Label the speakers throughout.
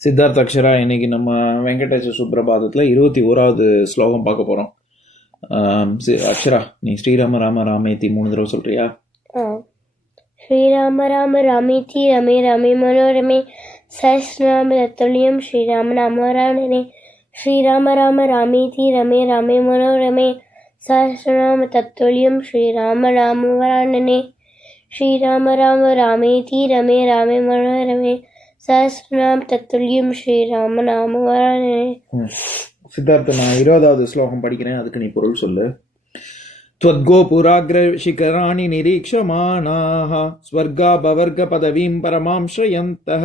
Speaker 1: சித்தார்த் அக்ஷரா இன்னைக்கு நம்ம வெங்கடேஷ சுப்ரபாதத்தில் இருபத்தி ஓராவது ஸ்லோகம் பார்க்க போகிறோம் அக்ஷரா நீ ஸ்ரீராம ராம ராமேத்தி மூணு தடவை சொல்றியா?
Speaker 2: ஆ. ஸ்ரீராம ராம ராமேத்தி ரமே ரமே மனோரமே சஹஸ்ரநாம தத்துல்யம் ஸ்ரீராம நாமராணனே ஸ்ரீராம ராம ராமேதி ரமே ரமே மனோரமே சஹஸ்ரநாம தத்துல்யம் ஸ்ரீராம ராமவராணனே ஸ்ரீராம ராம ராமேதி ரமே ராமே மனோரமே சஹஸ்ரநாம தத்துல்யம் ஸ்ரீராம நாமவராணனே
Speaker 1: சித்தார்த்த நான் இருபதாவது ஸ்லோகம் படிக்கிறேன் அதுக்கு நீ பொருள் சொல்லு त्वद्गोपुराग्रशिखराणि निरीक्षमाणाः स्वर्गापवर्गपदवीं परमांश्रयन्तः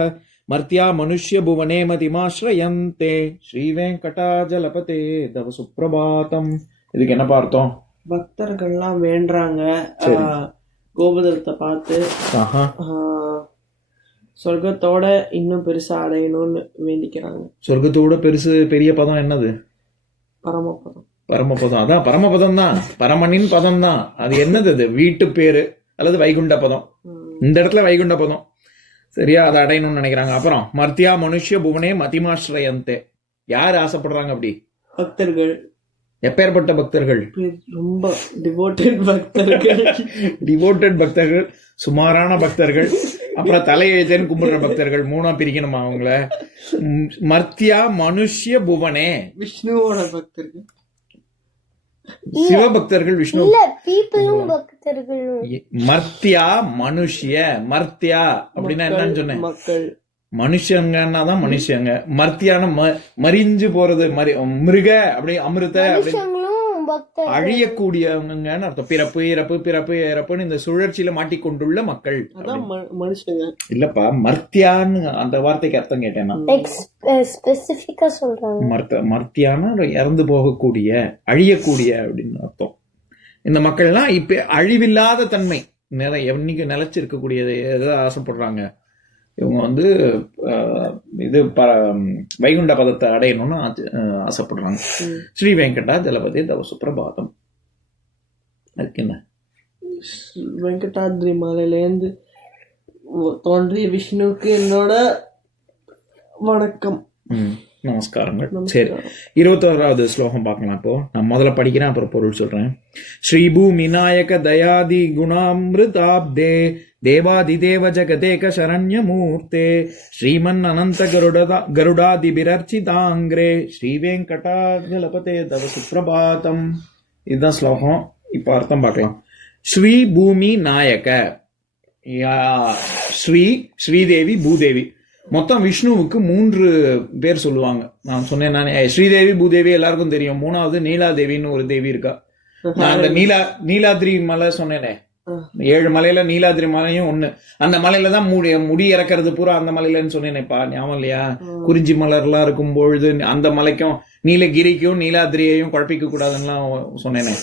Speaker 1: मर्त्या मनुष्यभुवने मतिमाश्रयन्ते ஸ்ரீவேங்கடாஜலபதே தவ சுப்பிரபாதம் இதுக்கு என்ன பார்த்தோம்
Speaker 3: பக்தர்கள்லாம் வேண்டுறாங்க
Speaker 1: சரி.
Speaker 3: ஆஹ், கோபுரத்தை பார்த்து
Speaker 1: ஆஹா
Speaker 3: ஆஹ், சொர்க்கத்தோட இன்னும் பெருசா அடையணும்னு வேண்டிக்கிறாங்க.
Speaker 1: சொர்க்கத்தோட பெருசு பெரிய பதம் என்னது?
Speaker 3: பரமபதம்.
Speaker 1: பரமபதம். அதான் பரமபதம் தான். பரமனின் பதம் தான். அது என்னது அது? வீட்டு பேரு அல்லது வைகுண்ட பதம்? இந்த இடத்துல வைகுண்ட பதம். சரியா? அதை அடையணும்னு நினைக்கிறாங்க. அப்புறம் மர்த்தியா மனுஷ்ய புவனே மதிமாஸ்ரயந்தே யார் ஆசைப்படுறாங்க அப்படி?
Speaker 3: பக்தர்கள்.
Speaker 1: எப்பேற்பட்ட பக்தர்கள்?
Speaker 3: ரொம்ப டிவோட்டட் பக்தர்கள்.
Speaker 1: டிவோட்டட் பக்தர்கள். சுமாரான பக்தர்கள் அப்புறம் தலையெழுத்தேன்னு கும்பிடுற பக்தர்கள் மூணா பிரிக்கணுமா அவங்கள? மர்த்தியா மனுஷ்ய புவனே.
Speaker 3: விஷ்ணுவோட பக்தர்கள்.
Speaker 1: சிவபக்தர்கள் விஷ்ணு. மர்த்தியா மனுஷ்ய மர்த்தியா அப்படின்னா என்னன்னு சொன்னேன்.
Speaker 3: மக்கள்.
Speaker 1: மனுஷங்கன்னா தான் மனுஷங்க. மர்த்தியான ம- மரிஞ்சு போறது மரி மிருக அப்படி அமிர்த அப்படி. அழியக்கூடியவங்கன்னு அர்த்தம். பிறப்பு இறப்பு பிறப்பு இறப்புன்னு இந்த சுழற்சியில மாட்டிக்கொண்டுள்ள மக்கள்
Speaker 3: அதான் ம- மனுஷங்க.
Speaker 1: இல்லப்பா மர்த்தியான்னு அந்த வார்த்தைக்கு அர்த்தம் கேட்டேன் நான்
Speaker 2: லைக் ஸ்பெசிஃபிக்கா சொல்றாங்க.
Speaker 1: மர்த்த மர்த்தியானா இறந்து போகக்கூடிய அழியக்கூடிய அப்படின்னு அர்த்தம். இந்த மக்கள்லாம் இப்ப அழிவில்லாத தன்மை. நில என்னைக்கு நிலைச்சிருக்கக்கூடியதை எதை ஆசைப்படுறாங்க? இவங்க வந்து இது ப வைகுண்ட பதத்தை அடையணும்னு ஆசைப்படுறாங்க. ஸ்ரீ வெங்கடா ஜலபதி தவ சுப்பிரபாதம் அதுக்கு என்ன?
Speaker 3: வெங்கடாத்ரி மலையிலேருந்து தோன்றிய விஷ்ணுவுக்கு என்னோட வணக்கம்.
Speaker 1: நமஸ்காரங்கள். சரி. இருபத்தோராவது ஸ்லோகம் பார்க்கலாம் இப்போ. நான் முதல்ல படிக்கிறேன் அப்புறம் பொருள் சொல்றேன். ஸ்ரீபூமி நாயக தயாதி குணாமிருதாப்தே தேவாதிதேவ ஜகதேக சரண்யமூர்த்தே ஸ்ரீமன் அனந்த கருடதா கருடாதிபிரர்ச்சிதாங்கிரே ஸ்ரீ வெங்கடாஜலபதே தவ சுப்பிரபாதம் இதுதான் ஸ்லோகம். இப்போ அர்த்தம் பார்க்கலாம். ஸ்ரீ பூமி நாயக ஸ்ரீ ஸ்ரீதேவி பூதேவி. மொத்தம் விஷ்ணுவுக்கு மூன்று பேர் சொல்லுவாங்க. நான் சொன்னேன் நானே ஸ்ரீதேவி பூதேவி எல்லாருக்கும் தெரியும். மூணாவது நீலாதேவின்னு ஒரு தேவி இருக்கா. நான் அந்த நீலா நீலாத்ரி மலை சொன்னேனே. ஏழு மலையில நீலாத்ரி மலையும் ஒண்ணு. அந்த மலையில தான் முடி முடி இறக்கிறது பூரா அந்த மலையிலன்னு சொன்னேனேப்பா ஞாபகம் இல்லையா? குறிஞ்சி மலர்லாம் இருக்கும் பொழுது அந்த மலைக்கும் நீலகிரிக்கும் நீலாத்ரியையும் குழப்பிக்க கூடாதுன்னுலாம் சொன்னேனே.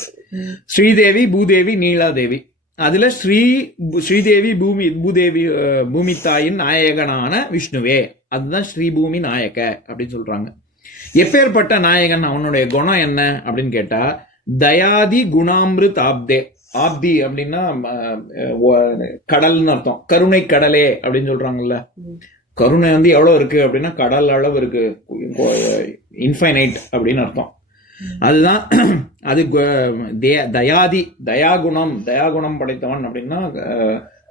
Speaker 1: ஸ்ரீதேவி பூதேவி நீலாதேவி. அதுல ஸ்ரீ ஸ்ரீதேவி பூமி பூதேவி பூமி தாயின் நாயகனான விஷ்ணுவே. அதுதான் ஸ்ரீபூமி நாயக அப்படின்னு சொல்றாங்க. எப்பேற்பட்ட நாயகன் அவனுடைய குணம் என்ன அப்படின்னு கேட்டா தயாதி குணாமிருத் ஆப்தே அப்படின்னா கடல்னு அர்த்தம். கருணை கடலே அப்படின்னு சொல்றாங்கல்ல. கருணை வந்து எவ்வளவு இருக்கு அப்படின்னா கடல் அளவு இருக்கு. இன்ஃபைனைட் அப்படின்னு அர்த்தம். அதுதான் அது தயாதி தயாகுணம் தயாகுணம் படைத்தவன் அப்படின்னா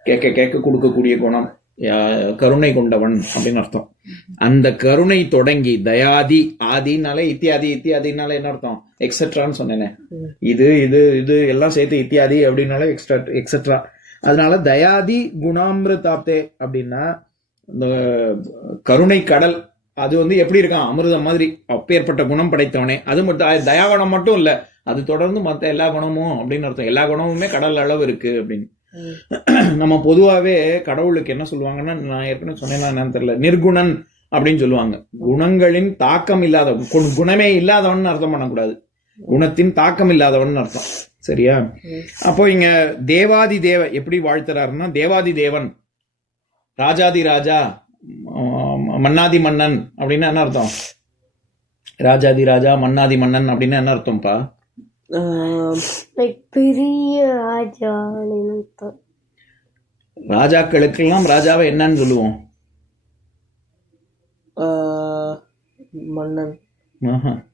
Speaker 1: கேட்க கேட்க கொடுக்கக்கூடிய குணம். கருணை கொண்டவன் அப்படின்னு அர்த்தம். அந்த கருணை தொடங்கி தயாதி ஆதினாலே இத்தியாதி இத்தியாதினால என்ன அர்த்தம்? எக்ஸெட்ரான்னு சொன்னேனே. இது இது இது எல்லாம் சேர்த்து இத்தியாதி அப்படின்னாலே எக்ஸ்ட்ரா எக்ஸெட்ரா அதனால தயாதி குணாமிருதாப்தே அப்படின்னா இந்த கருணை கடல் அது வந்து எப்படி இருக்கான்? அமிர்தம் மாதிரி. அப்பேற்பட்ட குணம் படைத்தவனே. அது மட்டும் அது தயாகுணம் மட்டும் இல்ல. அது தொடர்ந்து மற்ற எல்லா குணமும் அப்படின்னு அர்த்தம். எல்லா குணமுமே கடல் அளவு இருக்கு அப்படின்னு. நம்ம பொதுவாவே கடவுளுக்கு என்ன சொல்லுவாங்கன்னா நான் ஏற்கனவே சொன்னேன்னா என்னன்னு தெரியல நிர்குணன் அப்படின்னு சொல்லுவாங்க. குணங்களின் தாக்கம் இல்லாத குணமே இல்லாதவன் அர்த்தம் பண்ணக்கூடாது. குணத்தின் தாக்கம் இல்லாதவன் அர்த்தம். சரியா. அப்போ இங்க தேவாதி தேவ எப்படி வாழ்த்துறாருன்னா தேவாதி தேவன் ராஜாதி ராஜா மன்னாதி மன்னன் அப்படின்னு என்ன அர்த்தம்? ராஜாதி ராஜா மன்னாதி மன்னன் அப்படின்னு என்ன அர்த்தம்ப்பா?
Speaker 2: லைக் பெரிய ராஜா.
Speaker 1: ராஜாக்களுக்கெல்லாம் ராஜாவை என்னன்னு சொல்லுவோம்.
Speaker 3: மன்னன்.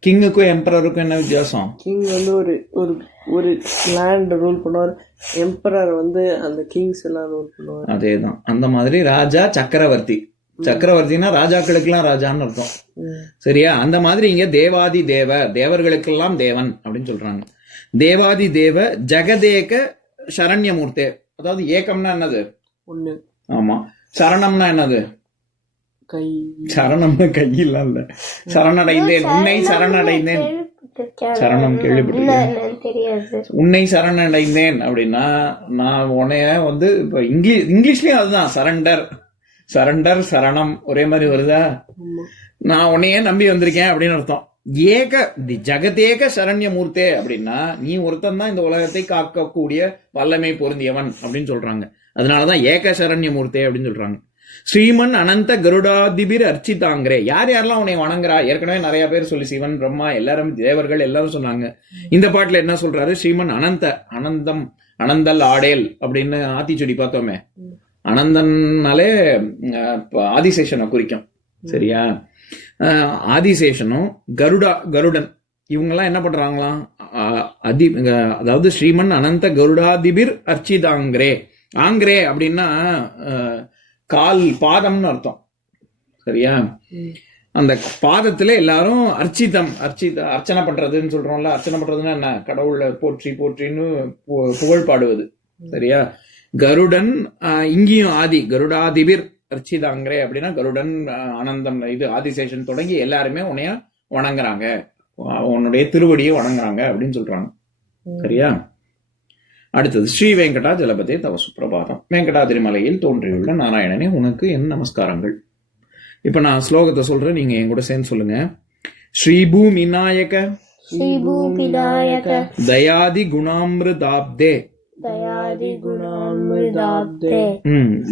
Speaker 1: கிங்குக்கும் எம்பரருக்கும் என்ன வித்தியாசம்?
Speaker 3: கிங் வந்து ஒரு ஒரு ஒரு லேண்ட் ரூல் பண்ணுவார். எம்பரர் வந்து அந்த கிங்ஸ் எல்லாம் ரூல் பண்ணுவார்.
Speaker 1: அதேதான். அந்த மாதிரி ராஜா சக்கரவர்த்தி. சக்கரவர்த்தினா ராஜாக்களுக்கெல்லாம் ராஜான்னு அர்த்தம். சரியா? அந்த மாதிரி இங்க தேவாதி தேவ தேவர்களுக்கெல்லாம் தேவன் அப்படின்னு சொல்றாங்க. தேவாதி தேவ ஜெகதேக சரண்யமூர்த்தே. அதாவது ஏக்கம்னா என்னது?
Speaker 3: ஒண்ணு.
Speaker 1: ஆமா. சரணம்னா என்னது?
Speaker 3: கை.
Speaker 1: சரணம்னு கையில் இல்ல சரணடைந்தேன். உன்னை சரணடைந்தேன். சரணம் கேள்விப்பட்டிருக்கேன் உன்னை சரணடைந்தேன் அப்படின்னா நான் உன்னைய வந்து இப்ப இங்கிலீஷ் இங்கிலீஷ்லயும் அதுதான். சரண்டர். சரண்டர் சரணம் ஒரே மாதிரி வருதா. நான் உன்னையே நம்பி வந்திருக்கேன் அப்படின்னு அர்த்தம். ஏக தி ஜெகதேக சரண்ய மூர்த்தே அப்படின்னா நீ ஒருத்தன் தான் இந்த உலகத்தை காக்கக்கூடிய வல்லமை பொருந்தியவன் அப்படின்னு சொல்றாங்க. அதனாலதான் ஏக சரண்ய மூர்த்தே அப்படின்னு சொல்றாங்க. ஸ்ரீமன் அனந்த கருடாதிபிர் அர்ச்சிதாங்கரே யார் யாரெல்லாம் உன்னை வணங்குறா? ஏற்கனவே நிறைய பேர் சொல்லி சிவன் பிரம்மா எல்லாரும் தேவர்கள் எல்லாரும் சொன்னாங்க. இந்த பாட்டுல என்ன சொல்றாரு? ஸ்ரீமன் அனந்த அனந்தம் அனந்தல் ஆடேல் அப்படின்னு ஆத்திச்சுடி பார்த்தோமே. அனந்தன்னாலே ஆதிசேஷனை குறிக்கும். சரியா? ஆதிசேஷனும் கருடா கருடன். இவங்கெல்லாம் என்ன பண்றாங்களாம் அதி அதாவது ஸ்ரீமன் அனந்த கருடாதிபிர் அர்ச்சிதாங்கிரே. ஆங்கிரே அப்படின்னா கால் பாதம்னு அர்த்தம். சரியா? அந்த பாதத்துல எல்லாரும் அர்ச்சிதம் அர்ச்சித அர்ச்சனை பண்றதுன்னு சொல்றோம்ல அர்ச்சனை பண்றதுன்னா என்ன? கடவுளை போற்றி போற்றின்னு புகழ் பாடுவது. சரியா? கருடன் இங்கேயும் ஆதி கருடாதிபிர் அர்ச்சிதாங்கரே அப்படின்னா கருடன் ஆனந்தம் இது ஆதிசேஷன் தொடங்கி எல்லாருமே உன்னைய வணங்குறாங்க. உன்னுடைய திருவடியை வணங்குறாங்க அப்படின்னு சொல்றாங்க. சரியா? அடுத்தது ஸ்ரீ வெங்கடா ஜலபதே தவ சுப்பிரபாதம். வெங்கடாதிரி மலையில் தோன்றியுள்ள நாராயணனே உனக்கு என் நமஸ்காரங்கள். இப்ப நான் ஸ்லோகத்தை சொல்றேன் நீங்க என் கூட சேர்ந்து சொல்லுங்க. ஸ்ரீபூமி நாயக
Speaker 2: ஸ்ரீ பூபிநாயக
Speaker 1: தயாதி குணாமிருதாப்தே.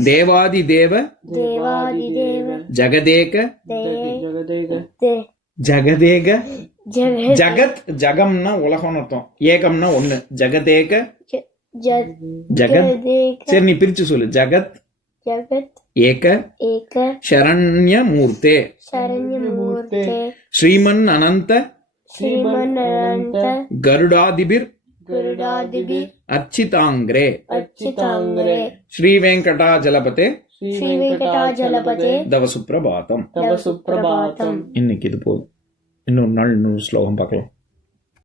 Speaker 1: தேவாதி தேவ
Speaker 2: தேவாதி தேவ
Speaker 1: ஜகதேக
Speaker 3: ஜெகதேக
Speaker 1: ஜகத் ஜகம்னா உலகம்னு அர்த்தம். ஏகம்னா ஒண்ணு. ஜகதேக ஜகத். சரி நீ பிரிச்சு சொல்லு. ஜகத்
Speaker 2: ஜகத்
Speaker 1: ஏக
Speaker 2: ஏக
Speaker 1: சரண்ய மூர்த்தே
Speaker 2: சரண்யமூர்த்தே.
Speaker 1: ஸ்ரீமன் அனந்த
Speaker 2: ஸ்ரீமன் அனந்த
Speaker 1: கருடாதிபிர் அர்ச்சிதாங்கிரே.
Speaker 2: அச்சிதாங்கிரே
Speaker 1: ஸ்ரீ வெங்கடாஜலபதே
Speaker 2: ஸ்ரீ வெங்கடாஜலபதே
Speaker 1: தவ சுப்பிரபாதம்
Speaker 3: தவ சுப்பிரபாதம்
Speaker 1: இன்னைக்கு இது போதும். இன்னொரு நாள் இன்னொரு ஸ்லோகம் பார்க்கலாம்.